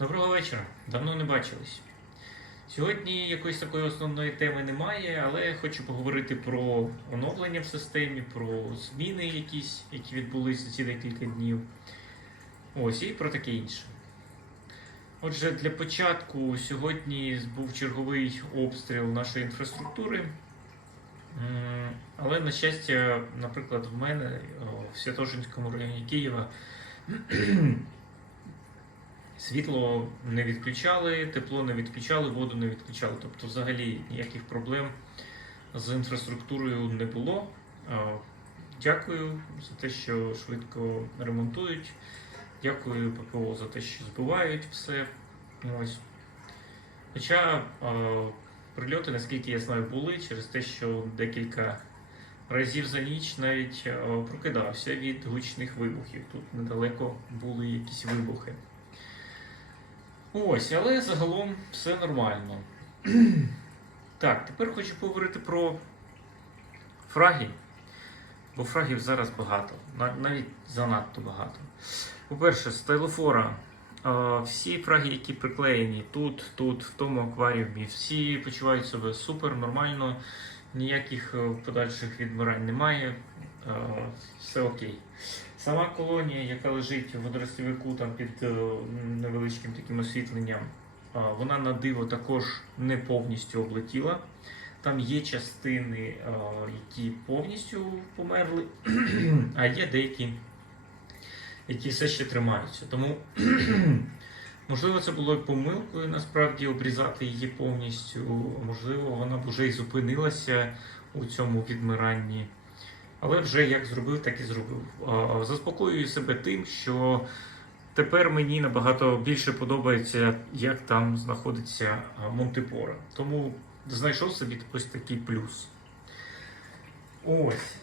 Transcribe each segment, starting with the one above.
Доброго вечора. Давно не бачились. Сьогодні якоїсь такої основної теми немає, але я хочу поговорити про оновлення в системі, про зміни якісь, які відбулися ці декілька днів. Ось і про таке інше. Отже, для початку сьогодні був черговий обстріл нашої інфраструктури. Але, на щастя, наприклад, в мене в Святошинському районі Києва Світло не відключали, тепло не відключали, воду не відключали. Тобто, взагалі ніяких проблем з інфраструктурою не було. Дякую за те, що швидко ремонтують. Дякую ППО за те, що збивають все. Ось. Хоча прильоти, наскільки я знаю, були через те, що декілька разів за ніч навіть прокидався від гучних вибухів. Тут недалеко були якісь вибухи. Ось, але загалом все нормально. так, тепер хочу поговорити про фраги. Бо фрагів зараз багато, навіть занадто багато. По-перше, з тайлофора. е, Всі фраги, які приклеєні тут, тут, в тому акваріумі, всі почувають себе супер, нормально, ніяких е, подальших відмирань немає. Е, Все окей. Сама колонія, яка лежить в водоростєвику там під е, невеличким таким освітленням, вона на диво також не повністю облетіла. Там є частини, які повністю померли, а є деякі, які все ще тримаються. Тому, можливо, це було помилкою насправді обрізати її повністю. Можливо, вона б вже і зупинилася у цьому відмиранні. Але вже як зробив, так і зробив. Заспокоюю себе тим, що тепер мені набагато більше подобається, як там знаходиться Монтепора. Тому знайшов собі ось такий плюс. Ось.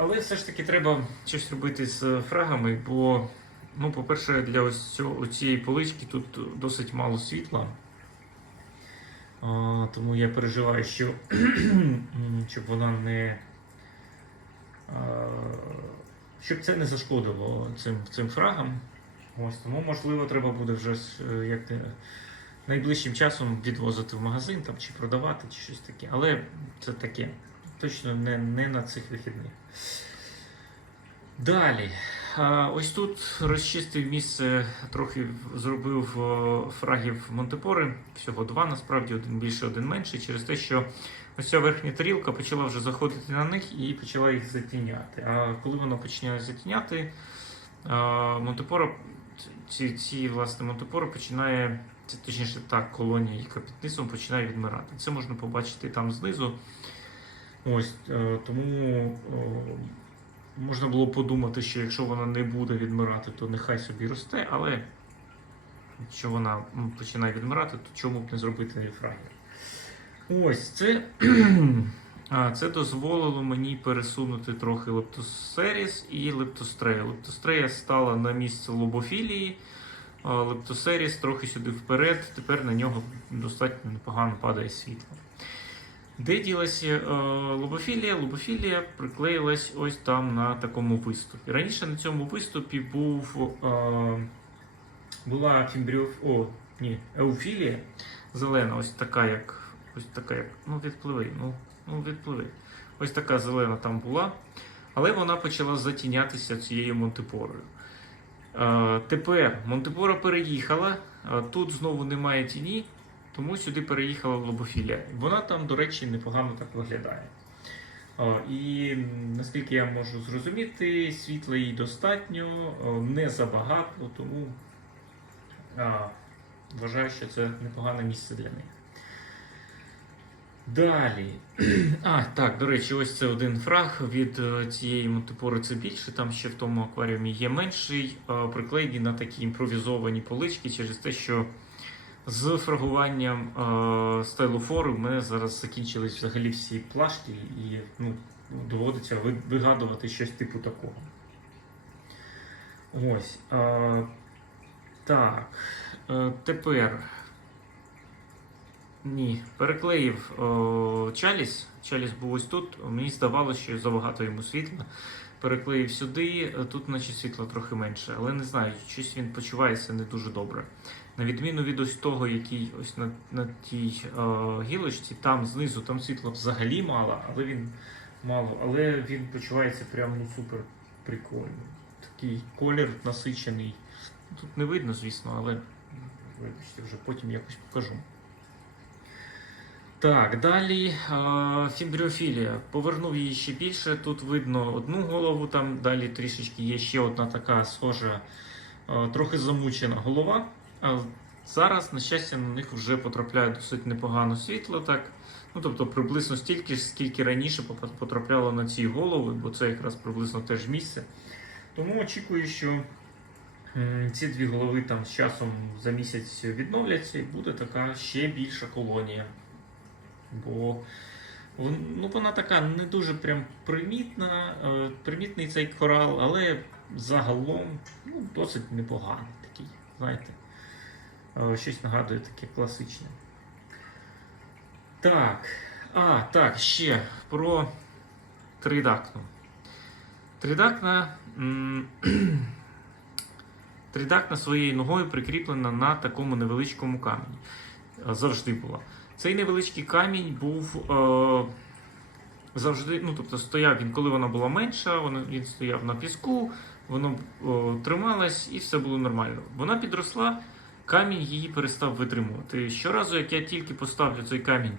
Але все ж таки треба щось робити з фрагами, бо, ну, по-перше, для ось цього, цієї полички тут досить мало світла. Тому я переживаю, що щоб вона не. Щоб це не зашкодило цим, цим фрагам. Ось, тому, можливо, треба буде вже е, як найближчим часом відвозити в магазин там, чи продавати, чи щось таке. Але це таке. Точно не, не на цих вихідних. Далі. Ось тут розчистив місце, трохи зробив фрагів Монтепори. Всього два, насправді, один більше, один менший, через те, що ось ця верхня тарілка почала вже заходити на них і почала їх затіняти. А коли воно починає затіняти, Монтепора, ці, ці власне Монтепора починає, це точніше так, колонія, яка під низом починає відмирати. Це можна побачити там знизу. Ось е, тому можна було подумати, що якщо вона не буде відмирати, то нехай собі росте, але якщо вона починає відмирати, то чому б не зробити фрагер? Ось це. Це дозволило мені пересунути трохи Лептосеріс і Лептострея. Лептострея стала на місце лобофілії, Лептосеріс трохи сюди вперед. Тепер на нього достатньо непогано падає світло. Де ділася е, лобофілія? Лобофілія приклеїлась ось там на такому виступі. Раніше на цьому виступі був, е, була фімбріоф... О, ні, еуфілія зелена, ось така, як. Ось така, як. Ну, відпливи, ну, ну відпливи. Ось така зелена там була. Але вона почала затінятися цією Монтепорою. Е, тепер Монтепора переїхала, е, тут знову немає тіні, тому сюди переїхала лобофілія. Вона там, до речі, непогано так виглядає. І наскільки я можу зрозуміти, світла їй достатньо, не забагато, тому е, вважаю, що це непогане місце для них. Далі. А, так, до речі, ось це один фраг від е, цієї мотипори це більше. Там ще в тому акваріумі є менший, приклеєні на такі імпровізовані полички через те, що з фрагуванням е, стайлофору в мене зараз закінчились взагалі всі плашки, і ну, доводиться вигадувати щось типу такого. Ось. Е, так. Е, тепер. Ні, переклеїв о, Чаліс. Чаліс був ось тут. Мені здавалося, що забагато йому світла. переклеїв сюди, тут наче світла трохи менше, але не знаю, щось він почувається не дуже добре. На відміну від ось того, який ось на, на тій е, гілочці, там знизу там світла взагалі мало, але він мало, але він почувається прямо ну, супер прикольно. Такий колір насичений. Тут не видно, звісно, але вибачте, вже потім якось покажу. Так, далі фімбріофілія. Повернув її ще більше. Тут видно одну голову, там далі трішечки є ще одна така схожа, трохи замучена голова. А зараз, на щастя, на них вже потрапляє досить непогано світло. так. Ну, тобто приблизно стільки ж, скільки раніше потрапляло на ці голови, бо це якраз приблизно теж місце. Тому очікую, що ці дві голови там з часом за місяць відновляться і буде така ще більша колонія. Бо ну, вона така не дуже прям примітна, е, примітний цей корал, але загалом ну, досить непоганий такий, знаєте. Е, Щось нагадує таке класичне. Так. А, так, ще про тридакну. Тридакна. Тридакна своєю ногою прикріплена на такому невеличкому камені. Завжди була. Цей невеличкий камінь був е, завжди, ну тобто стояв він, коли вона була менша, вона, він стояв на піску, воно е, трималось і все було нормально. Вона підросла, камінь її перестав витримувати. Щоразу, як я тільки поставлю цей камінь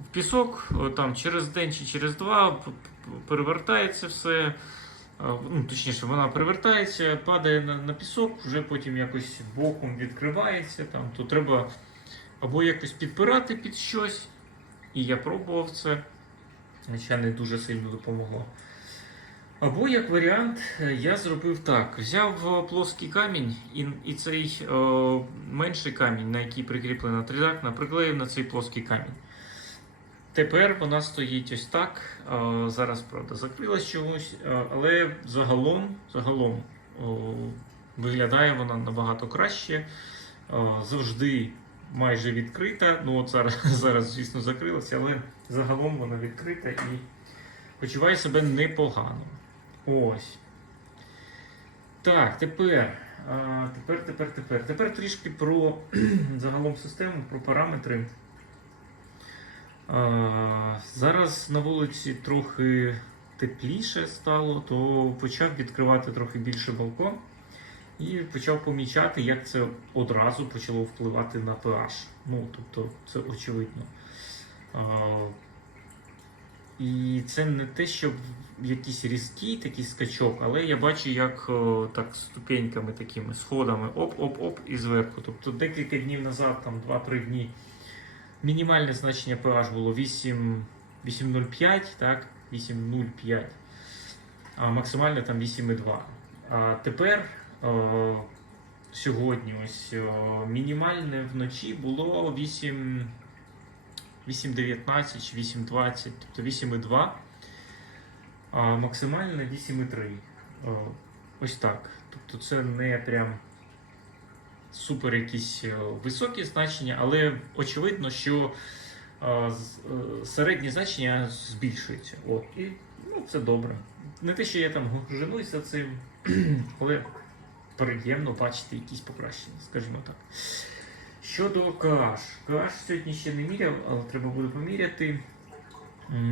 в пісок, е, там через день чи через два перевертається все. е, Ну, точніше, вона перевертається, падає на, на пісок, вже потім якось боком відкривається. Там, то треба або якось підпирати під щось. І я пробував це, хоча не дуже сильно допомогло. Або, як варіант, я зробив так: взяв е, плоский камінь і, і цей е, менший камінь, на який прикріплена тридакна, приклеїв на цей плоский камінь. Тепер вона стоїть ось так. е, Зараз, правда, закрилась чомусь, е, але загалом, загалом о, виглядає вона набагато краще. Е, Завжди майже відкрита. Ну, от зараз, зараз, звісно, закрилася, але загалом вона відкрита і почуває себе непогано. Ось. Так, тепер. Тепер, тепер, тепер. Тепер трішки про загалом систему, про параметри. Зараз на вулиці трохи тепліше стало, то почав відкривати трохи більше балкон і почав помічати, як це одразу почало впливати на pH. Ну, тобто, це очевидно. А, І це не те, що якийсь різкий такий скачок, але я бачу, як о, так ступеньками такими сходами оп-оп-оп і зверху. Тобто декілька днів назад, там 2-3 дні, мінімальне значення pH було 8, 8,05, так, 8,05, а максимальне там 8,2. А тепер сьогодні ось о, мінімальне вночі було 8. 8,19 чи 8,20, тобто 8,2, а максимальне 8,3. Ось так. Тобто це не прям супер якісь е, високі значення, але очевидно, що е, е, середні значення збільшуються. О, і ну, це добре. Не те, що я там женусь за цим, але приємно бачити якісь покращення, скажімо так. Щодо KH. KH сьогодні ще не міряв, але треба буде поміряти.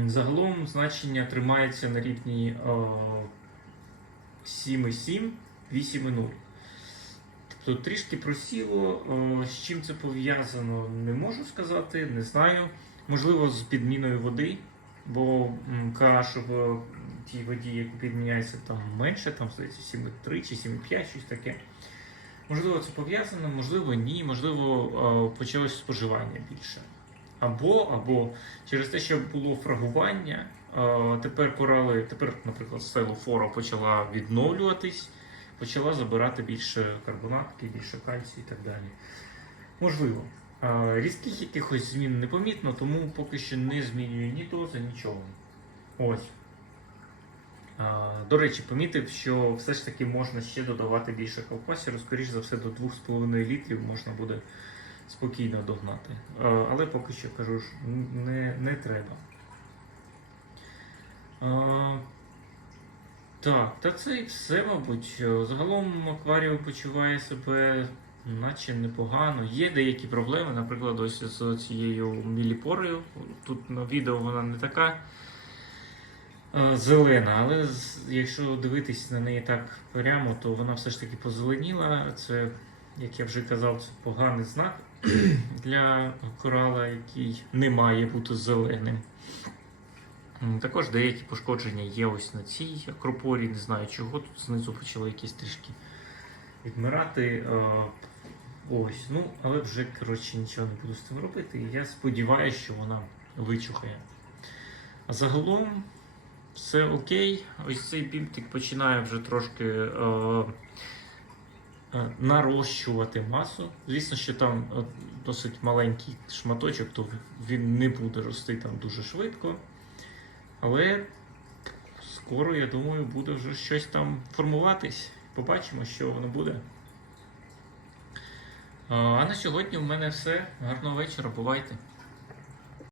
Загалом значення тримається на рівні е, 7,7, 8,0. Тобто трішки просіло. Е, З чим це пов'язано, не можу сказати, не знаю. Можливо, з підміною води, бо м, KH в тій воді, яку підміняється, там менше, там здається 7,3 чи 7,5, щось таке. Можливо, це пов'язано, можливо, ні, можливо, почалось споживання більше. Або, або через те, що було фрагування, тепер порали, тепер, наприклад, стелофора почала відновлюватись, почала забирати більше карбонатки, більше кальцію і так далі. Можливо. Різких якихось змін не помітно, тому поки що не змінює ні дози, нічого. Ось. До речі, помітив, що все ж таки можна ще додавати більше ковпасів, скоріш за все, до 2,5 літрів можна буде спокійно догнати. Але поки що кажу ж, не, не треба. Так, та це і все, мабуть. Загалом акваріум почуває себе наче непогано. Є деякі проблеми, наприклад, ось з цією міліпорою. Тут на відео вона не така е, зелена, але якщо дивитись на неї так прямо, то вона все ж таки позеленіла. Це, як я вже казав, це поганий знак для корала, який не має бути зеленим. Також деякі пошкодження є ось на цій акропорі, не знаю чого. Тут знизу почали якісь трішки відмирати. Ось, ну, але вже коротше нічого не буду з цим робити. І Я сподіваюся, що вона вичухає. А загалом все окей. Ось цей бімтик починає вже трошки е, е, нарощувати масу. Звісно, що там е, досить маленький шматочок, то він не буде рости там дуже швидко. Але скоро, я думаю, буде вже щось там формуватись. Побачимо, що воно буде. А на сьогодні в мене все. Гарного вечора, бувайте.